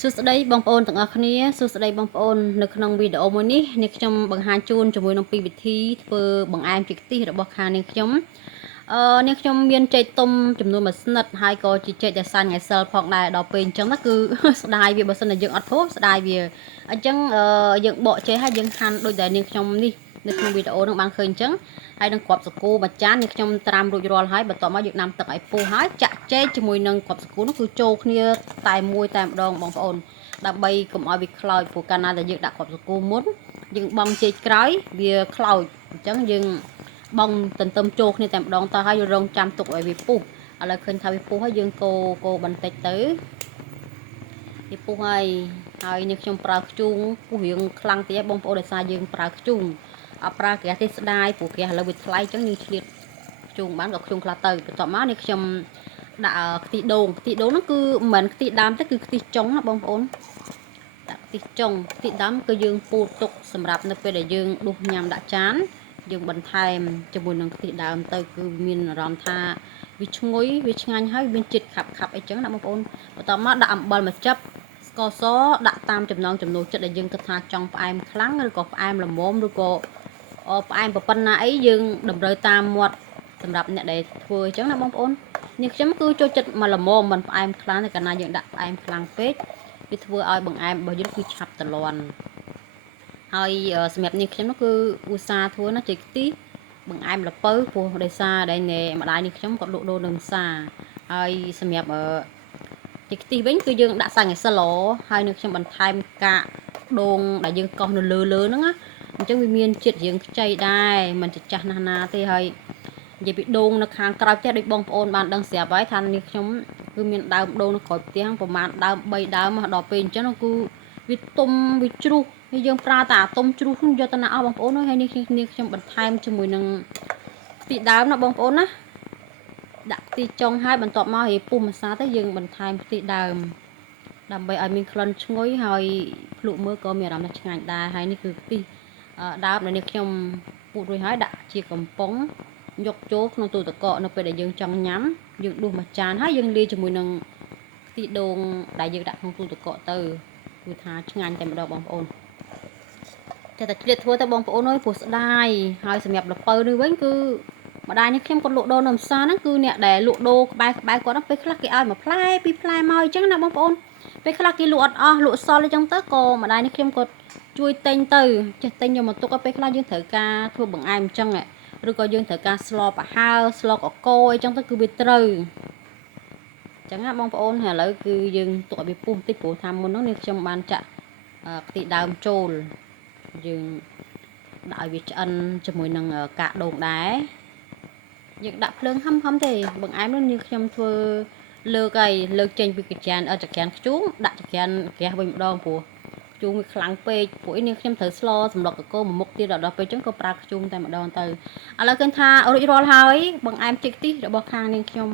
សួស្តីបងប្អូនទាំងអស់គ្នាសួស្តីបងប្អូននៅក្នុងវីដេអូមួយនេះនាងខ្ញុំបង្ហាញជូនជាមួយនឹងពីវិធីធ្វើបង្អែមជាខ្ទិះរបស់ខាងនាងខ្ញុំនាងខ្ញុំមានចេកទុំចំនួនមួយស្និតហើយក៏ជាចេកដែលសាញ់ថ្ងៃសិលផងដែរដល់ពេលអញ្ចឹងណាគឺស្ដាយវាបើសិនតែយើងអត់ធូរស្ដាយវាអញ្ចឹងយើងបកចេកហើយយើងហាន់ដូចដែលនាងខ្ញុំនេះនៅក្នុងវីដេអូនឹងបានឃើញអញ្ចឹងហើយនឹងគ្រាប់សាគូមួយចាននាងខ្ញុំត្រាំរួចរាល់ហើយបន្ទាប់មកយើងដាំទឹកឲ្យពុះហើយចាក់ចេកជាមួយនឹងគ្រាប់សាគូនោះគឺចូលគ្នាតែមួយតែម្ដងបងប្អូនដើម្បីកុំឲ្យវាខ្លោចព្រោះកាលណាដែលយើងដាក់គ្រាប់សាគូមុនយើងបង់ចេកក្រោយវាខ្លោចអញ្ចឹងយើងបង់ទន្ទឹមចូលគ្នាតែម្ដងតើហើយរងចាំទុកឲ្យវាពុះឥឡូវឃើញថាវាពុះហើយយើងកូរបន្តិចទៅវាពុះហើយនេះខ្ញុំប្រើខ្ជូងពុះរៀងខ្លាំងតិចបងប្អូនដោយសារយើងប្រើខ្ជូងអត់ប្រើក្រាស់ទេស្ដាយព្រោះក្រាស់ឥឡូវវាថ្លៃអញ្ចឹងយើងឆ្លៀតខ្ជូងបានក៏ខ្ជូងខ្លះទៅបន្ទាប់មកនេះខ្ញុំដាក់ខ្ទិះដូងហ្នឹងគឺមិនមែនខ្ទិះដើមទេគឺខ្ទិះចុងណាបងប្អូនដាក់ខ្ទិះចុងខ្ទិះដើមគឺយើងពូតទុកសម្រាប់នៅពេលដែលយើងដួសញ៉ាំដាក់ចានយើងបន្ថែមជាមួយនឹងខ្ទិះដើមទៅគឺមានអារម្មណ៍ថាវាឈ្ងុយវាឆ្ងាញ់ហើយមានជាតិខាប់អីចឹងណាបងប្អូនបន្ទាប់មកដាក់អំបិលមួយចិបស្ករសដាក់តាមចំណង់ចំណូលចិត្តដែលយើងគិតថាចង់ផ្អែមខ្លាំងឬក៏ផ្អែមល្មមឬក៏ផ្អែមប៉ុណ្ណាអីយើងតម្រូវតាមមាត់សម្រាប់អ្នកដែលធ្វើអញ្ចឹងណាបងប្អូននេះខ្ញុំគឺចូលចិត្តមកល្មមមិនផ្អែមខ្លាំងទេកាលណាយើងដាក់ផ្អែមខ្លាំងពេកវាធ្វើឲ្យបង្អែមរបស់យើងគឺឆាប់តលាន់ហើយសម្រាប់នេះខ្ញុំនោះគឺឧស្សាហ៍ធ្វើណាចេកខ្ទិះបង្អែមល្ពៅព្រោះដោយសារដែលម្ដាយនេះខ្ញុំក៏លក់ដូរនៅផ្សារហើយសម្រាប់ចេកខ្ទិះវិញគឺយើងដាក់សាច់ឲ្យសិលហើយនៅខ្ញុំបន្ថែមកាកដូងដែលយើងកោសនៅលើហ្នឹងណាអញ្ចឹងវាមានជាតិរៀងខ្ចីដែរមិនចាស់ណាស់ណាទេហើយនិយាយពីដូងនៅខាងក្រៅផ្ទះដូចបងប្អូនបានដឹងស្រាប់ហើយថានេះខ្ញុំគឺមានដើមដូងនៅក្រោយផ្ទះប្រហែលដើម3ដើមដល់ពេលអញ្ចឹងគឺវាទុំវាជ្រុះហើយយើងប្រើតែអាទុំជ្រុះយកទៅណាអស់បងប្អូនហើយនេះខ្ញុំបន្ថែមជាមួយនឹងខ្ទិះដើមណាបងប្អូនណាដាក់ខ្ទិះចុងហើយបន្ទាប់មករៀបពុះម្សៅទៅយើងបន្ថែមខ្ទិះដើមដើម្បីឲ្យមានក្លិនឈ្ងុយហើយភ្លក់មើលក៏មានអារម្មណ៍ថាឆ្ងាញ់ដែរហើយនេះគឺខ្ទិះដើមដែលនេះខ្ញុំពូតរួចហើយដាក់ជាកំប៉ុងយកចូលក្នុងទូទឹកកកនៅពេលដែលយើងចង់ញ៉ាំយើងដួសមួយចានហើយយើងលាយជាមួយនឹងខ្ទិះដូងដែលយើងដាក់ក្នុងទូទឹកកកទៅគឺថាឆ្ងាញ់តែម្ដងបងប្អូនតែឆ្លៀតធ្វើទៅបងប្អូនអើយព្រោះស្ដាយហើយសម្រាប់ល្ពៅនេះវិញគឺម្ដាយនេះខ្ញុំគាត់លក់ដូរនៅផ្សារហ្នឹងគឺអ្នកដែលលក់ដូរក្បែរគាត់ហ្នឹងពេលខ្លះគេឲ្យមួយផ្លែពីរផ្លែមកអញ្ចឹងណាបងប្អូនពេលខ្លះគេលក់អត់អស់លក់សល់អញ្ចឹងទៅក៏ម្ដាយនេះខ្ញុំគាត់ជួយទិញទៅចេះទិញយកមកទុកទៅពេលខ្លះយើងត្រូវការធ្វើបង្អែមអញ្ចឹងឬក៏យើងត្រូវការស្លប្រហើស្លកកអីចឹងទៅគឺវាត្រូវអញ្ចឹងណាបងប្អូនហើយឥឡូវគឺយើងទុកឲ្យវាពុះបន្តិចព្រោះថាមុនហ្នឹងនេះខ្ញុំបានចាក់ខ្ទិះដើមចូលយើងដាក់ឲ្យវាឆ្អិនជាមួយនឹងកាកដូងដែរយើងដាក់ភ្លើងហឹមទេបង្អែមនេះខ្ញុំធ្វើលើកចេញពីចក្រានខ្ជូងដាក់ចក្រានហ្គាសវិញម្ដងព្រោះខ្ជូងវាខ្លាំងពេកពួកនេះខ្ញុំត្រូវស្លសម្លកកកមួយមុខទៀតដល់ពេលអញ្ចឹងក៏ប្រើខ្ជូងតែម្ដងទៅឥឡូវឃើញថារួចរាល់ហើយបង្អែមចេកខ្ទិះរបស់ខាងនាងខ្ញុំ